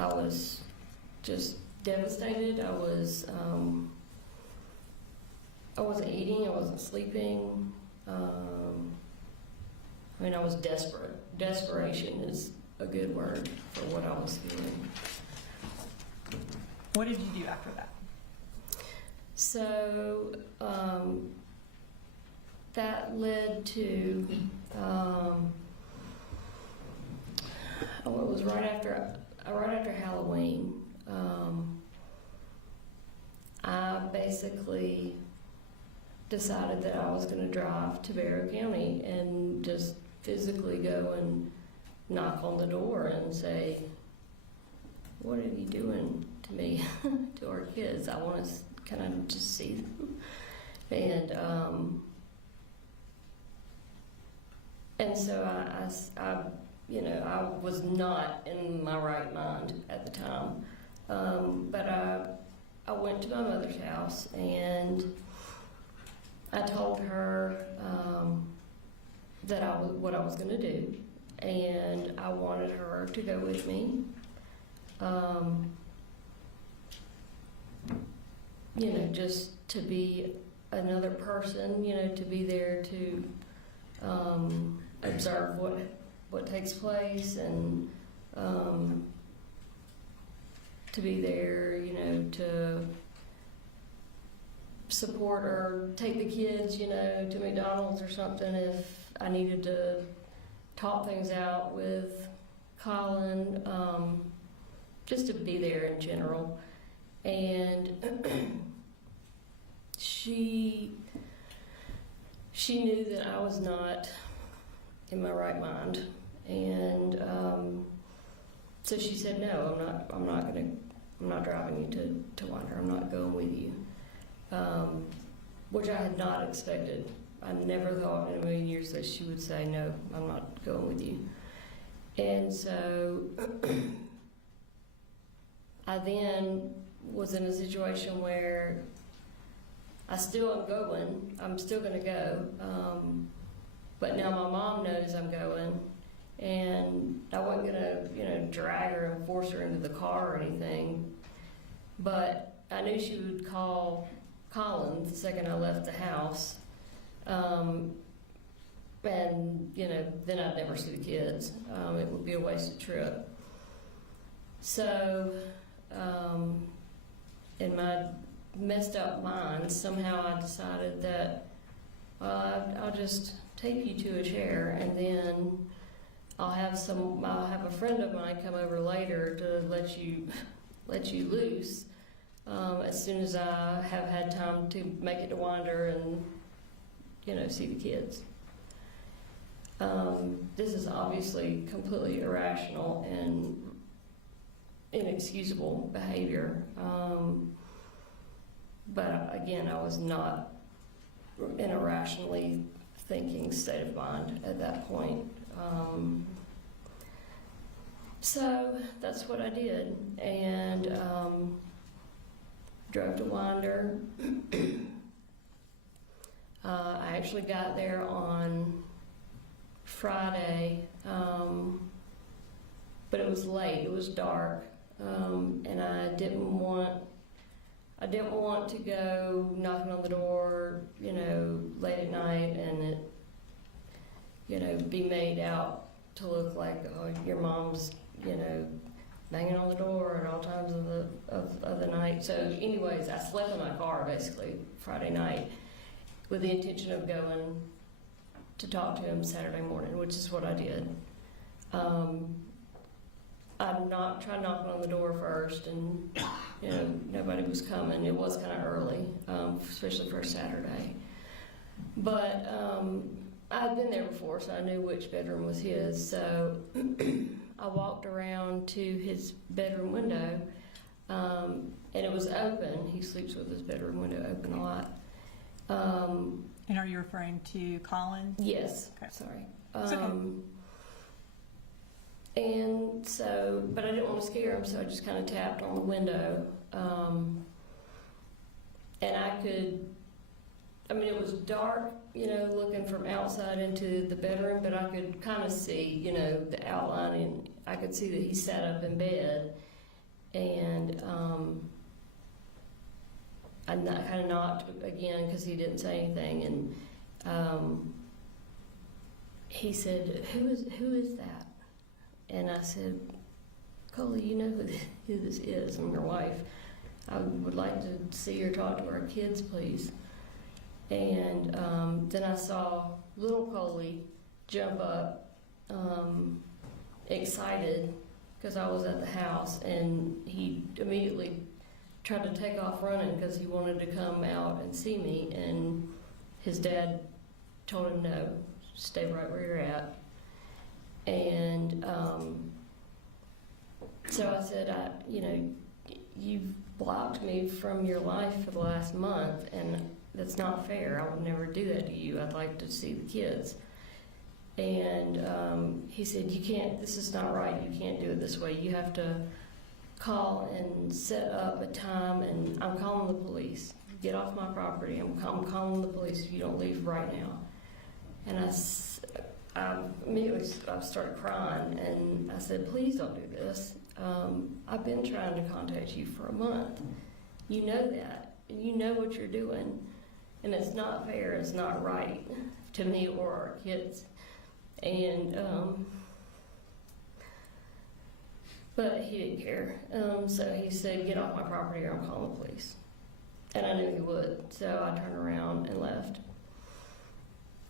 I was just devastated. I wasn't eating, I wasn't sleeping. I mean, I was desperate. Desperation is a good word for what I was feeling. What did you do after that? So that led to, it was right after Halloween. I basically decided that I was going to drive to Barrow County and just physically go and knock on the door and say, "What are you doing to me, to our kids? I want to kind of just see them." And so I was not in my right mind at the time, but I went to my mother's house and I told her what I was going to do, and I wanted her to go with me. Just to be another person, to be there to observe what takes place, and to be there, to support or take the kids, to McDonald's or something if I needed to talk things out with Colin, just to be there in general. And she knew that I was not in my right mind, and so she said, "No, I'm not driving you to Winder. I'm not going with you," which I had not expected. I never thought in a million years that she would say, "No, I'm not going with you." And so I then was in a situation where I still am going. I'm still going to go, but now my mom knows I'm going, and I wasn't going to, drag her and force her into the car or anything. But I knew she would call Colin the second I left the house, and then I'd never see the kids. It would be a wasted trip. So, in my messed up mind, somehow I decided that I'll just tape you to a chair, and then I'll have a friend of mine come over later to let you loose as soon as I have had time to make it to Winder and see the kids. This is obviously completely irrational and inexcusable behavior. But again, I was not in a rationally thinking state of mind at that point. So that's what I did, and drove to Winder. I actually got there on Friday, but it was late. It was dark, and I didn't want to go knocking on the door, late at night, and it, be made out to look like, oh, your mom's, banging on the door at all times of the night. So, anyways, I slept in my car basically Friday night with the intention of going to talk to him Saturday morning, which is what I did. I tried knocking on the door first, and nobody was coming. It was kind of early, especially for a Saturday. But I had been there before, so I knew which bedroom was his. So I walked around to his bedroom window, and it was open. He sleeps with his bedroom window open a lot. And are you referring to Colin? Yes. Okay. Sorry. It's okay. And so, but I didn't want to scare him, so I just kind of tapped on the window. And it was dark, looking from outside into the bedroom, but I could kind of see, the outline, and I could see that he sat up in bed. And I kind of knocked again because he didn't say anything, and he said, who is that? And I said, Coley, you know who this is, I'm your wife. I would like to see her talk to our kids, please. And then I saw little Coley jump up, excited, because I was at the house, and he immediately tried to take off running because he wanted to come out and see me, and his dad told him, no, stay right where you're at. And so I said, you've blocked me from your life for the last month, and that's not fair. I would never do that to you. I'd like to see the kids. And he said, you can't, this is not right. You can't do it this way. You have to call and set up a time, and I'm calling the police. Get off my property. I'm calling the police if you don't leave right now. And I immediately started crying, and I said, please don't do this. I've been trying to contact you for a month. You know that, and you know what you're doing, and it's not fair, it's not right to me or our kids. And but he didn't care, so he said, get off my property or I'm calling the police. And I knew he would, so I turned around and left.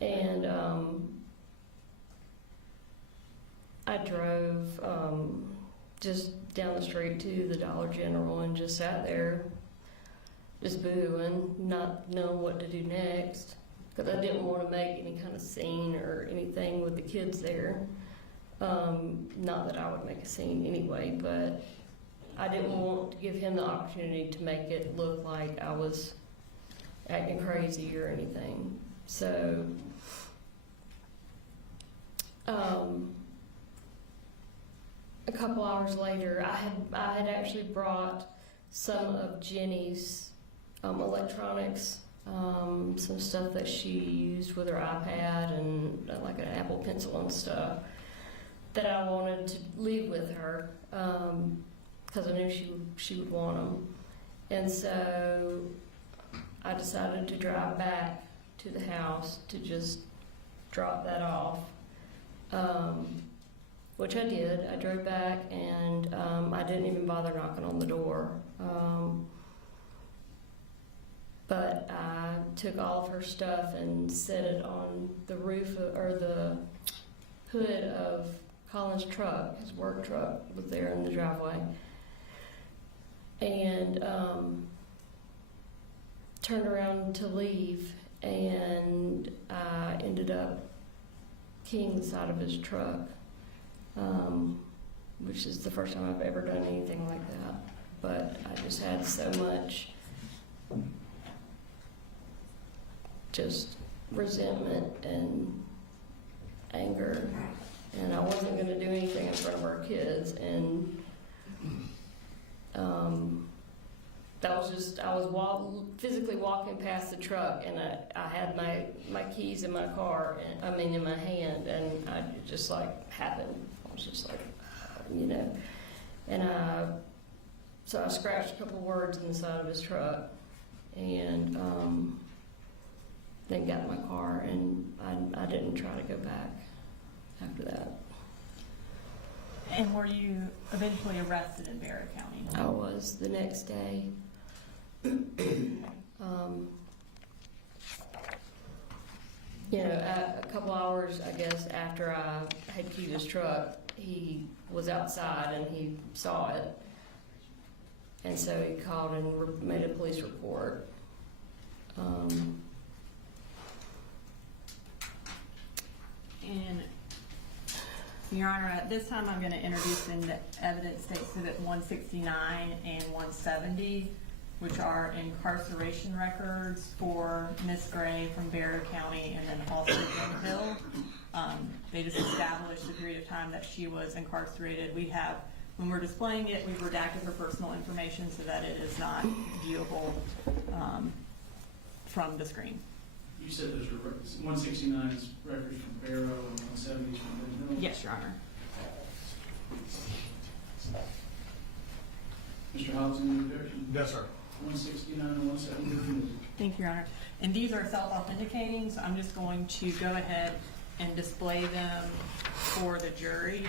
And I drove just down the street to the Dollar General and just sat there, just booing, not knowing what to do next, because I didn't want to make any kind of scene or anything with the kids there. Not that I would make a scene anyway, but I didn't want to give him the opportunity to make it look like I was acting crazy or anything. So a couple hours later, I had actually brought some of Jenny's electronics, some stuff that she used with her iPad and like an Apple Pencil and stuff that I wanted to leave with her because I knew she would want them. And so I decided to drive back to the house to just drop that off, which I did. I drove back, and I didn't even bother knocking on the door. But I took all of her stuff and set it on the roof or the hood of Colin's truck. His work truck was there in the driveway. And turned around to leave, and I ended up keying the side of his truck, which is the first time I've ever done anything like that. But I just had so much just resentment and anger, and I wasn't going to do anything in front of our kids, and I was physically walking past the truck, and I had my keys in my car, in my hand, and it just like happened. I was just like, and so I scratched a couple words in the side of his truck, and then got in my car, and I didn't try to go back after that. And were you eventually arrested in Barrett County? I was the next day. A couple hours, I guess, after I had keyed his truck, he was outside and he saw it. And so he called and made a police report. And Your Honor, at this time I'm going to introduce into evidence Exhibit 169 and 170, which are incarceration records for Ms. Gray from Barrett County and then also Jim Hill. They just established the period of time that she was incarcerated. When we're displaying it, we've redacted her personal information so that it is not viewable from the screen. You said those are 169 is records from Barrow and 170 is from Hill? Yes, Your Honor. Mr. Hobbs, any objection? Yes, sir. 169 and 170 removed. Thank you, Your Honor. And these are self-authenticating, so I'm just going to go ahead and display them for the jury.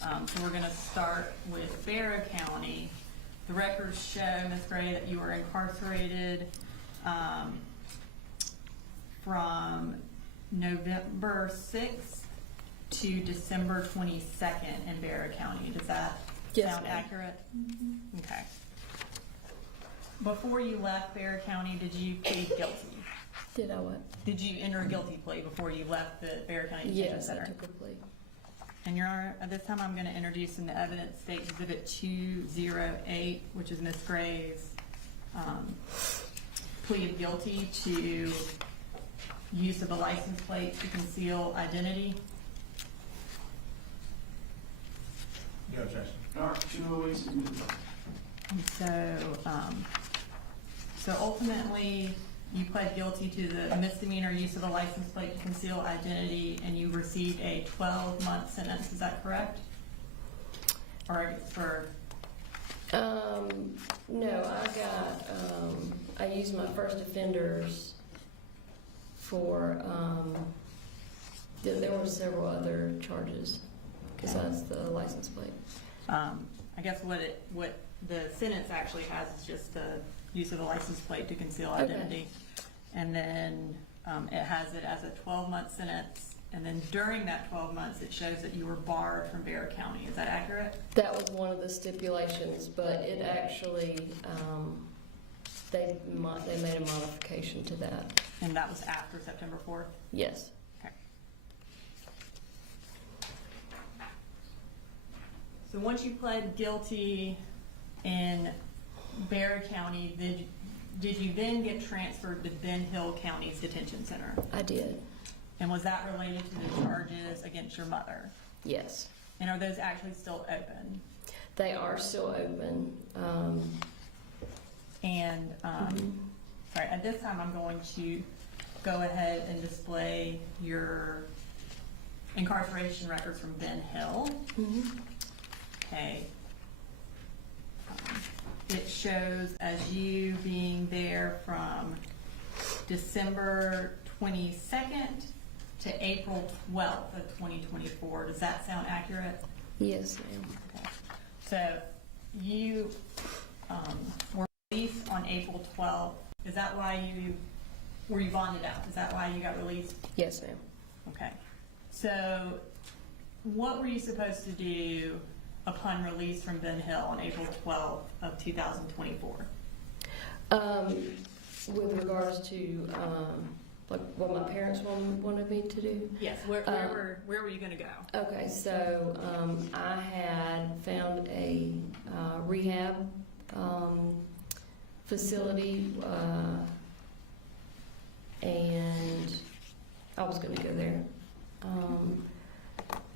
So we're going to start with Barrow County. The records show, Ms. Gray, that you were incarcerated from November 6th to December 22nd in Barrow County. Does that Yes, sound ma'am. accurate? Okay. Before you left Barrow County, did you plead guilty? Did I what? Did you enter a guilty plea before you left the Barrow County Detention Yes, I Center? took a plea. And Your Honor, at this time, I'm going to introduce into evidence State Exhibit 208, which is Ms. Gray's plea of guilty to use of a license plate to conceal identity. No objection. All right, 208 submitted. And so ultimately, you pled guilty to the misdemeanor use of a license plate to conceal identity, and you received a 12-month sentence. Is that correct? Or for No, I used my first offenders for, there were several other charges besides the license plate. I guess what the sentence actually has is just the use of a license plate to conceal Okay. identity. And then it has it as a 12-month sentence. And then during that 12 months, it shows that you were barred from Barrow County. Is that accurate? That was one of the stipulations, but it actually, they made a modification to that. And that was after September 4th? Yes. Okay. So once you pled guilty in Barrow County, did you then get transferred to Ben Hill County's detention center? I did. And was that related to the charges against your mother? Yes. And are those actually still open? They are still open. Sorry, at this time I'm going to go ahead and display your incarceration records from Ben Hill. Okay. It shows as you being there from December 22nd to April 12th of 2024. Does that sound accurate? Yes, ma'am. Okay. So you were released on April 12th. Is that why were you bonded out? Is that why you got released? Yes, ma'am. Okay. So what were you supposed to do upon release from Ben Hill on April 12th of 2024? With regards to like what my parents wanted me to do. Yes. Where were you going to go? Okay, so I had found a rehab facility, and I was going to go there.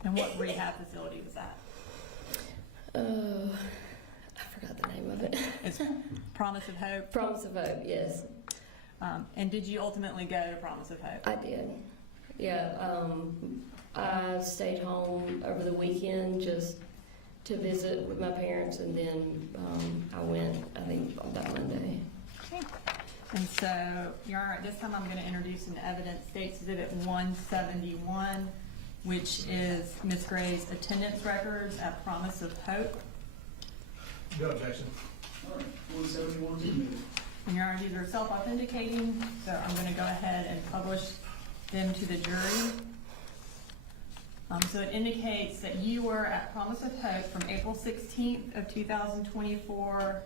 And what rehab facility was that? I forgot the name of it. It's Promise of Hope. Promise of Hope, yes. And did you ultimately go to Promise of Hope? I did. Yeah, I stayed home over the weekend just to visit with my parents, and then I went, I think, on that Monday. Okay. And so, Your Honor, at this time I'm going to introduce into evidence State's Exhibit 171, which is Ms. Gray's attendance records at Promise of Hope. No objection. All right, 171 submitted. And Your Honor, these are self-authenticating, so I'm going to go ahead and publish them to the jury. So it indicates that you were at Promise of Hope from April 16th of 2024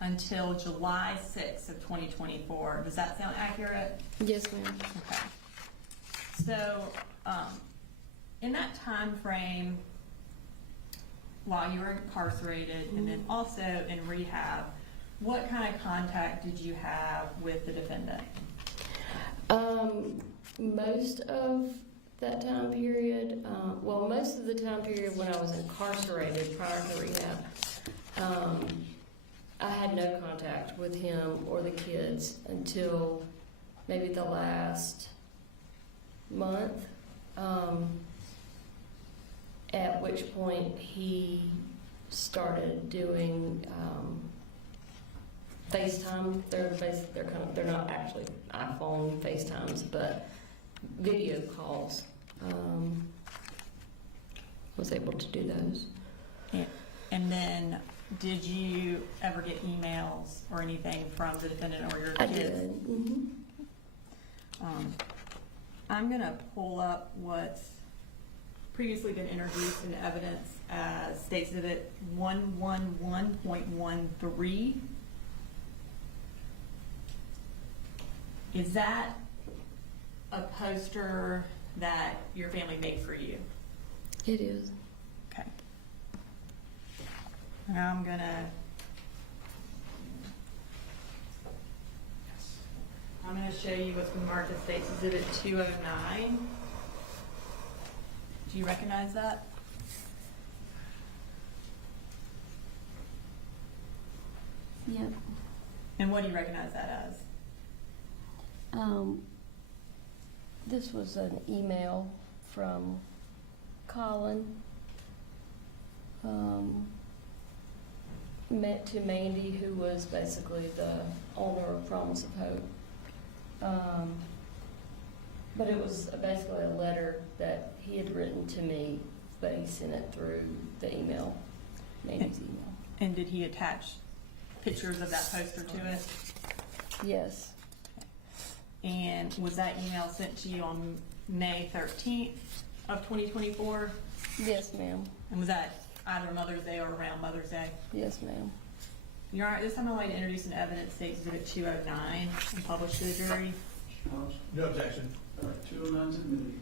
until July 6th of 2024. Does that sound accurate? Yes, ma'am. Okay. So, in that time frame, while you were incarcerated and then also in rehab, what kind of contact did you have with the defendant? Most of that time period, most of the time period when I was incarcerated prior to rehab, I had no contact with him or the kids until maybe the last month, at which point he started doing FaceTime. They're not actually iPhone FaceTimes, but video calls. Was able to do those. And then, did you ever get emails or anything from the defendant or your I kids? did. Mm-hmm. I'm gonna pull up what's previously been introduced in evidence as State Exhibit 111.13. Is that a poster that your family made for you? It is. Okay. Now I'm gonna show you what's been marked as State's Exhibit 209. Do you recognize that? Yep. And what do you recognize that as? This was an email from Colin to Mandy, who was basically the owner of Promise of Hope. But it was basically a letter that he had written to me, but he sent it through the email, Mandy's email. And did he attach pictures of that poster to it? Yes. And was that email sent to you on May 13th of 2024? Yes, ma'am. And was that either Mother's Day or around Mother's Day? Yes, ma'am. Your Honor, this time I'd like to introduce an evidence, State Exhibit 209, and publish to the jury. No objection. All right, 209 is admitted.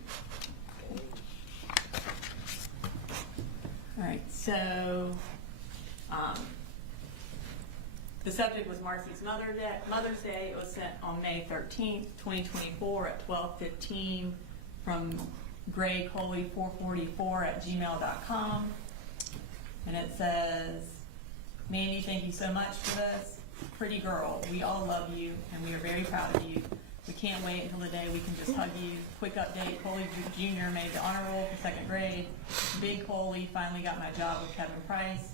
All right, so the subject was Marcy's Mother's Day. It was sent on May 13th, 2024 at 12:15 from graycoley444@gmail.com. And it says, Mandy, thank you so much for this. Pretty girl, we all love you and we are very proud of you. We can't wait until the day we can just hug you. Quick update, Coley Jr. made the honor roll for 2nd grade. Big Coley finally got my job with Kevin Price.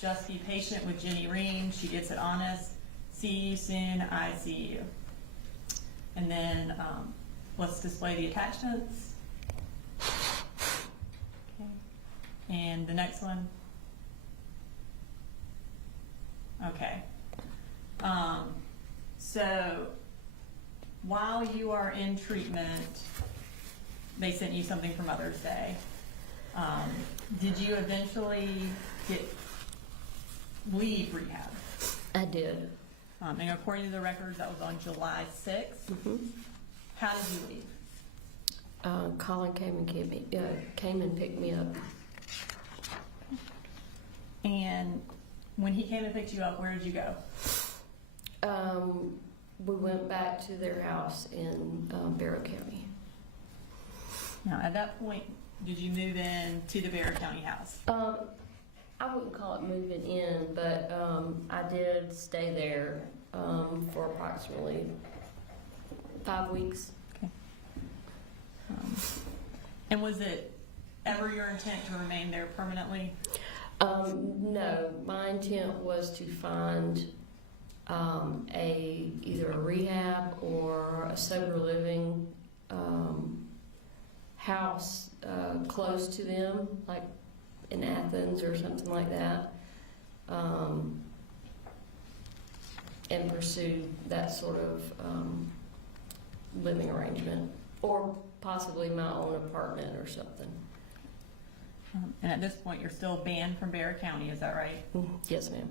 Just be patient with Jenny Ream. She gets it honest. See you soon. I see you. And then let's display the attachments. Okay. And the next one. Okay. So while you are in treatment, they sent you something for Mother's Day. Did you eventually leave rehab? I did. And according to the records, that was on July 6th. Mm-hmm. How did you leave? Colin came and picked me up. And when he came and picked you up, where did you go? We went back to their house in Barrow County. Now, at that point, did you move in to the Barrow County house? I wouldn't call it moving in, but I did stay there for approximately 5 weeks. Okay. And was it ever your intent to remain there permanently? No, my intent was to find either a rehab or a sober living house close to them, like in Athens or something like that, and pursue that sort of living arrangement, or possibly my own apartment or something. And at this point, you're still banned from Barrow County, is that right? Yes, ma'am.